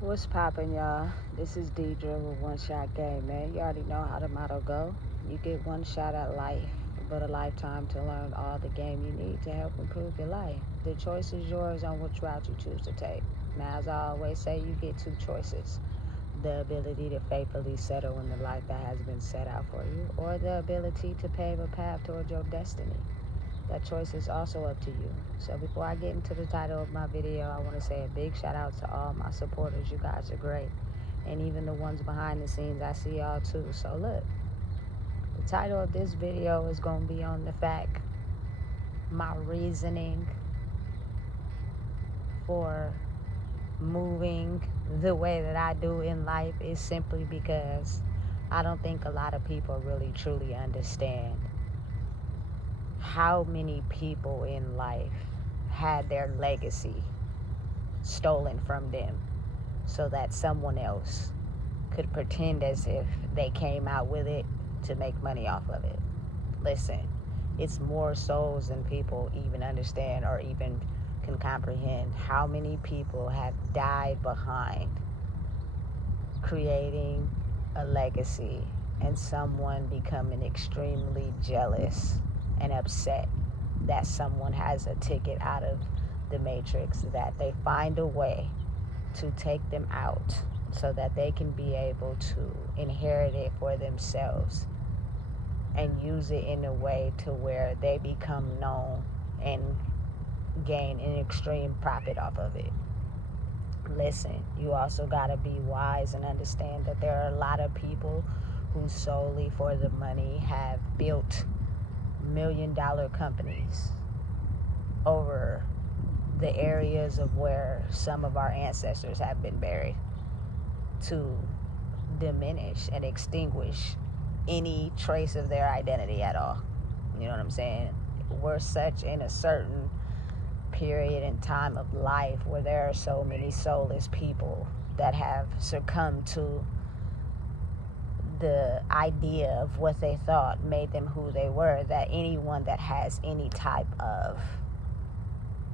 What's poppin', y'all? This is Deidre with One Shot Game, man. You already know how the motto go. You get one shot at life, but a lifetime to learn all the game you need to help improve your life. The choice is yours on which route you choose to take. Now, as I always say, you get two choices. The ability to faithfully settle in the life that has been set out for you, or the ability to pave a path towards your destiny. That choice is also up to you. So before I get into the title of my video, I want to say a big shout out to all my supporters. You guys are great. And even the ones behind the scenes, I see y'all too. So look, the title of this video is going to be on the fact, my reasoning for moving the way that I do in life is simply because I don't think a lot of people really truly understand how many people in life had their legacy stolen from them so that someone else could pretend as if they came out with it to make money off of it. Listen, it's more souls than people even understand or even can comprehend how many people have died behind creating a legacy and someone becoming extremely jealous and upset that someone has a ticket out of the matrix, that they find a way to take them out so that they can be able to inherit it for themselves and use it in a way to where they become known and gain an extreme profit off of it. Listen, you also got to be wise and understand that there are a lot of people who solely for the money have built million-dollar companies over the areas of where some of our ancestors have been buried to diminish and extinguish any trace of their identity at all. You know what I'm saying? We're such in a certain period and time of life where there are so many soulless people that have succumbed to the idea of what they thought made them who they were, that anyone that has any type of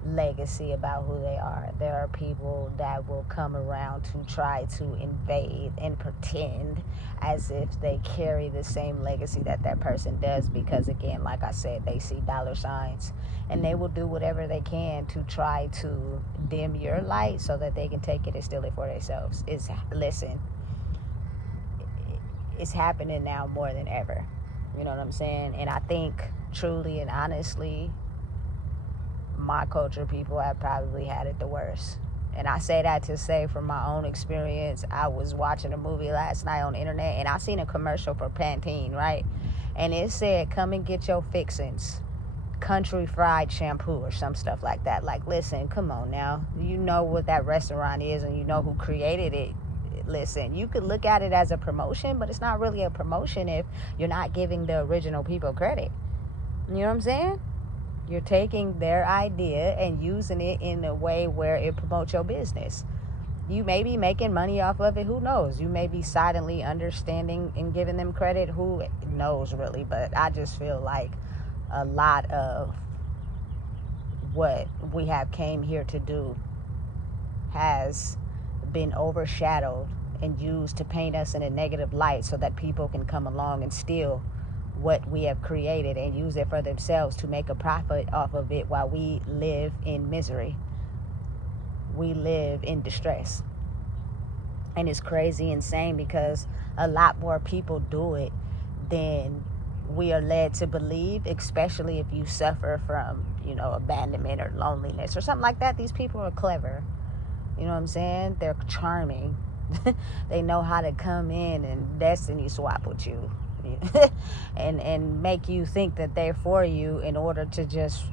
legacy about who they are, there are people that will come around to try to invade and pretend as if they carry the same legacy that that person does, because again, like I said, they see dollar signs and they will do whatever they can to try to dim your light so that they can take it and steal it for themselves. Listen, it's happening now more than ever. You know what I'm saying? And I think truly and honestly, my culture people have probably had it the worst. And I say that to say from my own experience. I was watching a movie last night on the internet and I seen a commercial for Pantene, right? And it said, come and get your fixins, country fried shampoo or some stuff like that. Like, listen, come on now. You know what that restaurant is and you know who created it. Listen, you could look at it as a promotion, but it's not really a promotion if you're not giving the original people credit. You know what I'm saying? You're taking their idea and using it in a way where it promotes your business. You may be making money off of it. Who knows? You may be silently understanding and giving them credit. Who knows, really? But I just feel like a lot of what we have came here to do has been overshadowed and used to paint us in a negative light so that people can come along and steal what we have created and use it for themselves to make a profit off of it while we live in misery. We live in distress. And it's crazy insane because a lot more people do it than we are led to believe, especially if you suffer from, abandonment or loneliness or something like that. These people are clever. You know what I'm saying? They're charming. They know how to come in and destiny swap with you. and make you think that they're for you in order to just,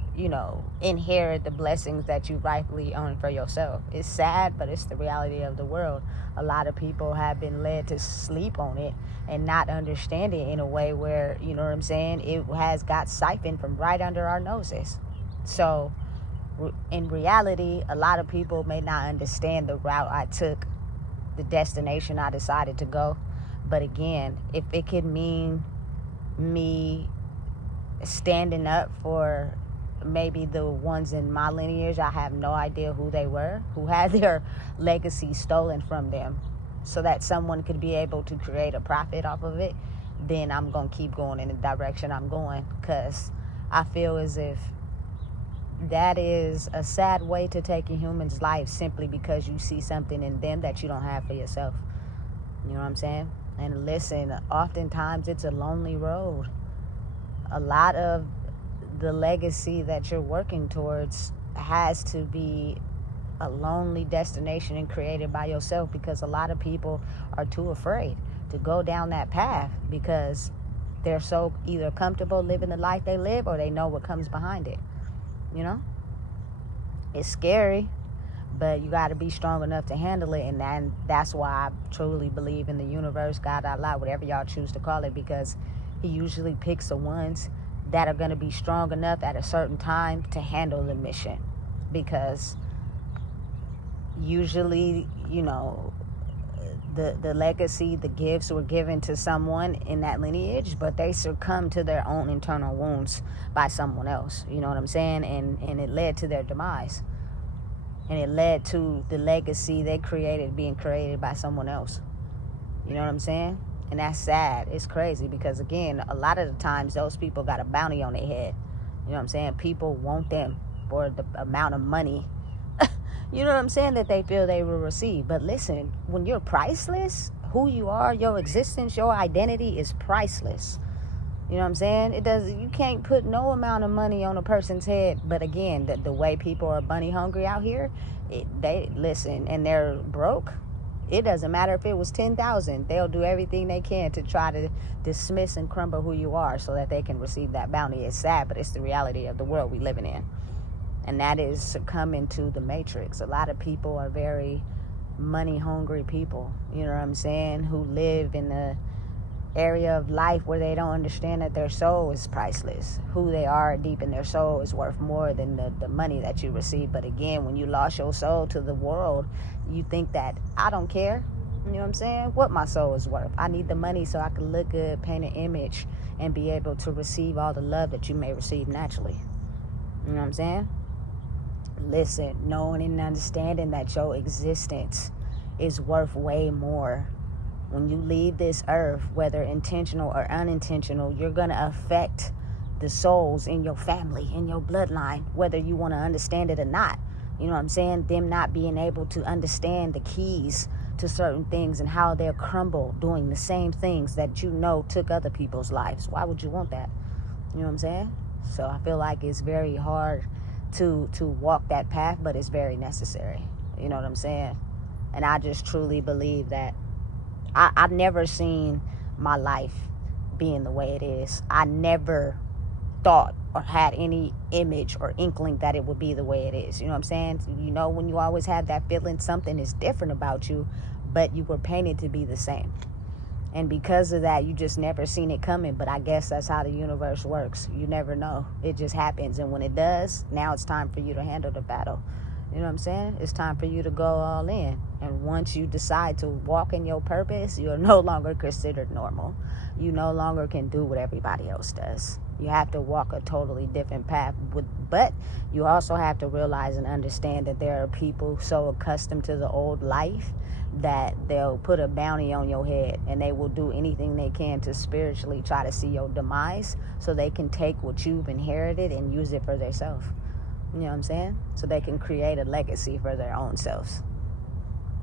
inherit the blessings that you rightfully own for yourself. It's sad, but it's the reality of the world. A lot of people have been led to sleep on it and not understand it in a way where, you know what I'm saying, it has got siphoned from right under our noses. So in reality, a lot of people may not understand the route I took, the destination I decided to go. But again, if it could mean me standing up for maybe the ones in my lineage, I have no idea who they were, who had their legacy stolen from them so that someone could be able to create a profit off of it, then I'm going to keep going in the direction I'm going, because I feel as if that is a sad way to take a human's life simply because you see something in them that you don't have for yourself. You know what I'm saying? And listen, oftentimes it's a lonely road. A lot of the legacy that you're working towards has to be a lonely destination and created by yourself, because a lot of people are too afraid to go down that path because they're so either comfortable living the life they live or they know what comes behind it. You know, it's scary, but you got to be strong enough to handle it. And that's why I truly believe in the universe, God, Allah, whatever y'all choose to call it, because he usually picks the ones that are going to be strong enough at a certain time to handle the mission. Because usually, you know, the legacy, the gifts were given to someone in that lineage, but they succumbed to their own internal wounds by someone else. You know what I'm saying? And it led to their demise. And it led to the legacy they created being created by someone else. You know what I'm saying? And that's sad. It's crazy because, again, a lot of the times those people got a bounty on their head. You know what I'm saying? People want them for the amount of money, you know what I'm saying, that they feel they will receive. But listen, when you're priceless, who you are, your existence, your identity is priceless. You know what I'm saying? You can't put no amount of money on a person's head. But again, the way people are bunny hungry out here, they listen, and they're broke. It doesn't matter if it was 10,000. They'll do everything they can to try to dismiss and crumble who you are so that they can receive that bounty. It's sad, but it's the reality of the world we living in. And that is succumbing to the matrix. A lot of people are very money hungry people, you know what I'm saying, who live in the area of life where they don't understand that their soul is priceless. Who they are deep in their soul is worth more than the money that you receive. But again, when you lost your soul to the world, you think that I don't care, you know what I'm saying, what my soul is worth. I need the money so I can look good, paint an image, and be able to receive all the love that you may receive naturally. You know what I'm saying? Listen, knowing and understanding that your existence is worth way more. When you leave this earth, whether intentional or unintentional, you're going to affect the souls in your family, in your bloodline, whether you want to understand it or not. You know what I'm saying? Them not being able to understand the keys to certain things and how they'll crumble doing the same things that you know took other people's lives. Why would you want that? You know what I'm saying? So I feel like it's very hard to walk that path, but it's very necessary. You know what I'm saying? And I just truly believe that I've never seen my life being the way it is. I never thought or had any image or inkling that it would be the way it is. You know what I'm saying? You know, when you always have that feeling something is different about you, but you were painted to be the same. And because of that, you just never seen it coming. But I guess that's how the universe works. You never know. It just happens. And when it does, now it's time for you to handle the battle. You know what I'm saying? It's time for you to go all in. And once you decide to walk in your purpose, you're no longer considered normal. You no longer can do what everybody else does. You have to walk a totally different path. But you also have to realize and understand that there are people so accustomed to the old life that they'll put a bounty on your head, and they will do anything they can to spiritually try to see your demise so they can take what you've inherited and use it for themselves. You know what I'm saying? So they can create a legacy for their own selves.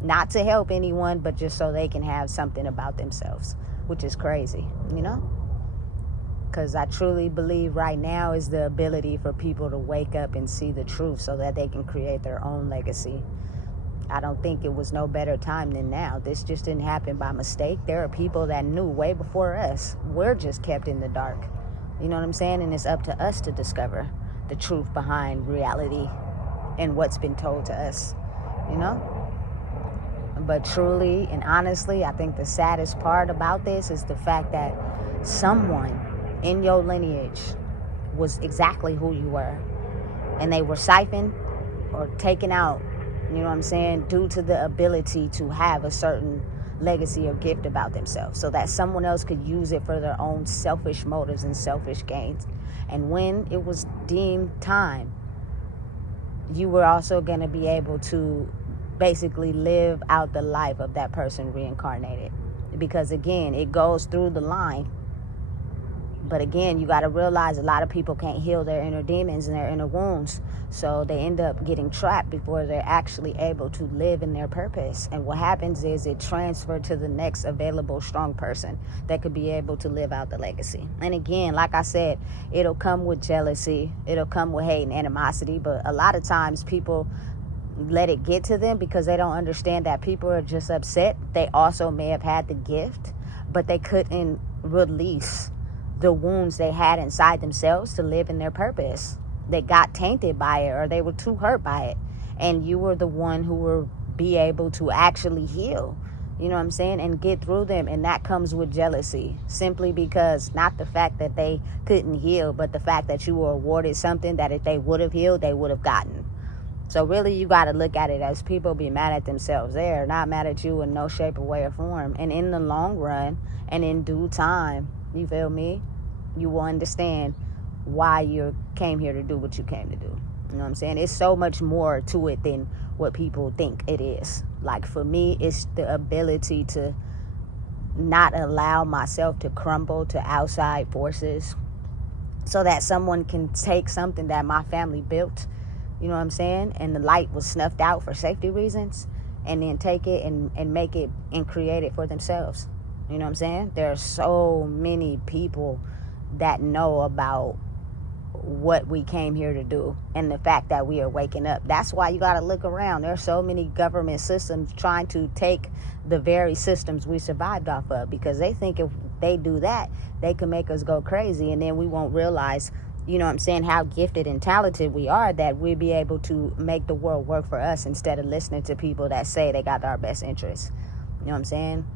Not to help anyone, but just so they can have something about themselves, which is crazy, you know? Because I truly believe right now is the ability for people to wake up and see the truth so that they can create their own legacy. I don't think it was no better time than now. This just didn't happen by mistake. There are people that knew way before us. We're just kept in the dark. You know what I'm saying? And it's up to us to discover the truth behind reality and what's been told to us, you know? But truly and honestly, I think the saddest part about this is the fact that someone in your lineage was exactly who you were, and they were siphoned or taken out You know what I'm saying? Due to the ability to have a certain legacy or gift about themselves, so that someone else could use it for their own selfish motives and selfish gains. And when it was deemed time, you were also going to be able to basically live out the life of that person reincarnated. Because again, it goes through the line. But again, you got to realize a lot of people can't heal their inner demons and their inner wounds. So they end up getting trapped before they're actually able to live in their purpose. And what happens is it transfers to the next available strong person that could be able to live out the legacy. And again, like I said, it'll come with jealousy. It'll come with hate and animosity. But a lot of times people let it get to them because they don't understand that people are just upset. They also may have had the gift, but they couldn't release the wounds they had inside themselves to live in their purpose. They got tainted by it, or they were too hurt by it. And you were the one who will be able to actually heal, you know what I'm saying, and get through them. And that comes with jealousy, simply because not the fact that they couldn't heal, but the fact that you were awarded something that if they would have healed, they would have gotten. So really, you got to look at it as people be mad at themselves. They're not mad at you in no shape or way or form. And in the long run and in due time, you feel me, you will understand why you came here to do what you came to do. You know what I'm saying? It's so much more to it than what people think it is. Like for me, it's the ability to not allow myself to crumble to outside forces so that someone can take something that my family built, you know what I'm saying, and the light was snuffed out for safety reasons, and then take it and make it and create it for themselves. You know what I'm saying? There are so many people that know about what we came here to do and the fact that we are waking up. That's why you got to look around. There are so many government systems trying to take the very systems we survived off of, because they think if they do that, they can make us go crazy, and then we won't realize, you know what I'm saying, how gifted and talented we are, that we'll be able to make the world work for us instead of listening to people that say they got our best interests. You know what I'm saying?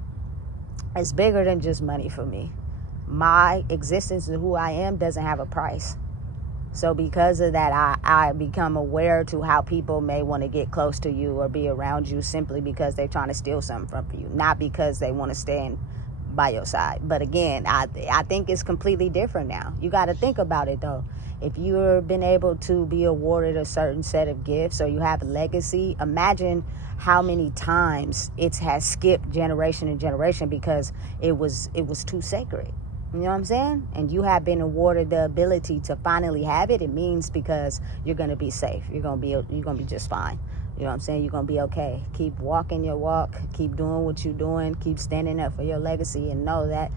It's bigger than just money for me. My existence and who I am doesn't have a price. So because of that, I become aware to how people may want to get close to you or be around you simply because they're trying to steal something from you, not because they want to stand by your side. But again, I think it's completely different now. You got to think about it though. If you've been able to be awarded a certain set of gifts, or you have a legacy, imagine how many times it has skipped generation and generation because it was too sacred. You know what I'm saying? And you have been awarded the ability to finally have it. It means because you're going to be safe. You're going to be just fine. You know what I'm saying? You're going to be okay. Keep walking your walk. Keep doing what you're doing. Keep standing up for your legacy, and know that,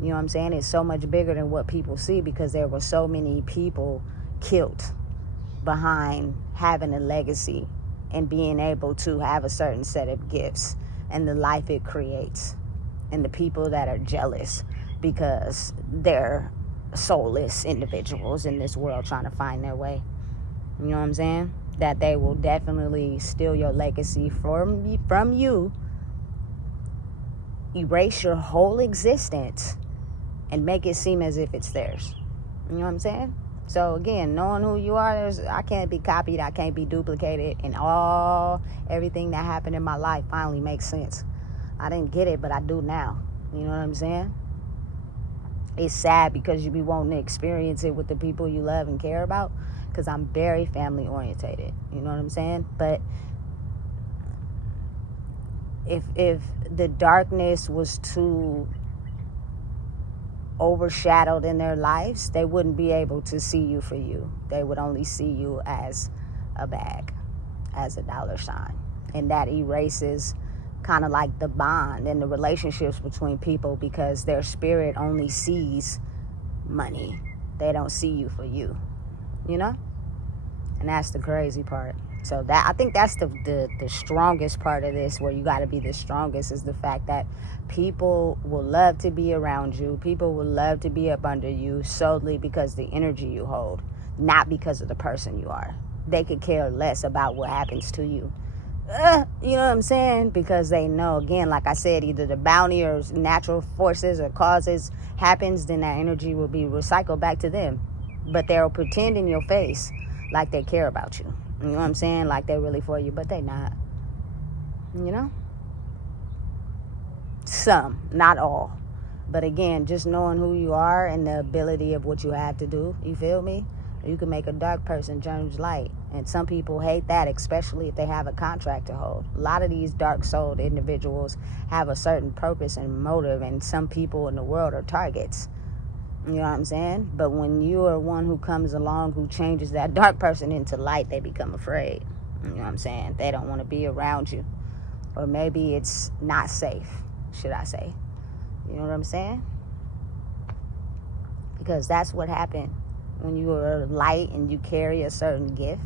you know what I'm saying, it's so much bigger than what people see, because there were so many people killed behind having a legacy and being able to have a certain set of gifts and the life it creates, and the people that are jealous because they're soulless individuals in this world trying to find their way. You know what I'm saying? That they will definitely steal your legacy from you, erase your whole existence, and make it seem as if it's theirs. You know what I'm saying? So again, knowing who you are, I can't be copied, I can't be duplicated, and everything that happened in my life finally makes sense. I didn't get it, but I do now. You know what I'm saying? It's sad because you be wanting to experience it with the people you love and care about, because I'm very family orientated. You know what I'm saying? But if the darkness was too overshadowed in their lives, they wouldn't be able to see you for you. They would only see you as a bag, as a dollar sign. And that erases kind of like the bond and the relationships between people, because their spirit only sees money. They don't see you for you, you know? And that's the crazy part. So that, I think that's the strongest part of this, where you got to be the strongest, is the fact that people will love to be around you. People will love to be up under you solely because the energy you hold, not because of the person you are. They could care less about what happens to you. You know what I'm saying? Because they know, again, like I said, either the bounty or natural forces or causes happens, then that energy will be recycled back to them. But they'll pretend in your face like they care about you. You know what I'm saying? Like they're really for you, but they not. You know? Some, not all. But again, just knowing who you are and the ability of what you have to do, you feel me? You can make a dark person turn light. And some people hate that, especially if they have a contract to hold. A lot of these dark-souled individuals have a certain purpose and motive, and some people in the world are targets. You know what I'm saying? But when you are one who comes along who changes that dark person into light, they become afraid. You know what I'm saying? They don't want to be around you. Or maybe it's not safe, should I say. You know what I'm saying? Because that's what happened when you are light and you carry a certain gift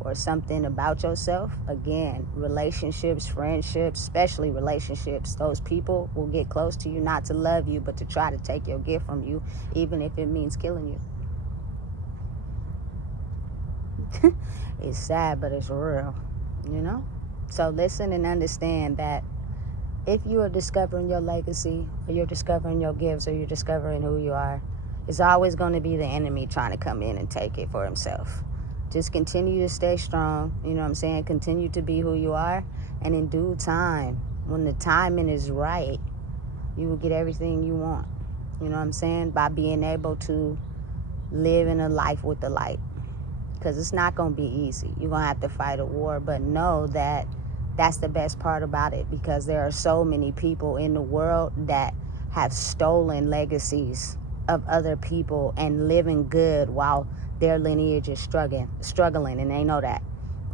or something about yourself. Again, relationships, friendships, especially relationships, those people will get close to you not to love you, but to try to take your gift from you, even if it means killing you. It's sad, but it's real, you know? So listen and understand that if you are discovering your legacy, or you're discovering your gifts, or you're discovering who you are, it's always going to be the enemy trying to come in and take it for himself. Just continue to stay strong, you know what I'm saying? Continue to be who you are, and in due time, when the timing is right, you will get everything you want. You know what I'm saying? By being able to live in a life with the light. Because it's not going to be easy. You're going to have to fight a war, but know that that's the best part about it, because there are so many people in the world that have stolen legacies of other people and living good while their lineage is struggling, and they know that.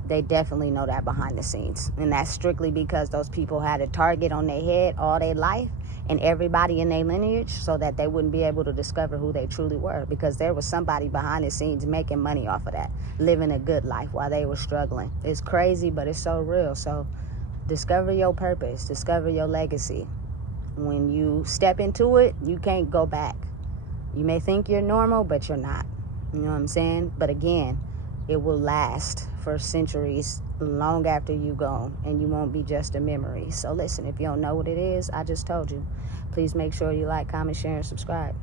They definitely know that behind the scenes. And that's strictly because those people had a target on their head all their life and everybody in their lineage, so that they wouldn't be able to discover who they truly were, because there was somebody behind the scenes making money off of that, living a good life while they were struggling. It's crazy, but it's so real. So discover your purpose, discover your legacy. When you step into it, you can't go back. You may think you're normal, but you're not. You know what I'm saying? But again, it will last for centuries, long after you go, and you won't be just a memory. So listen, if you don't know what it is, I just told you. Please make sure you like, comment, share, and subscribe.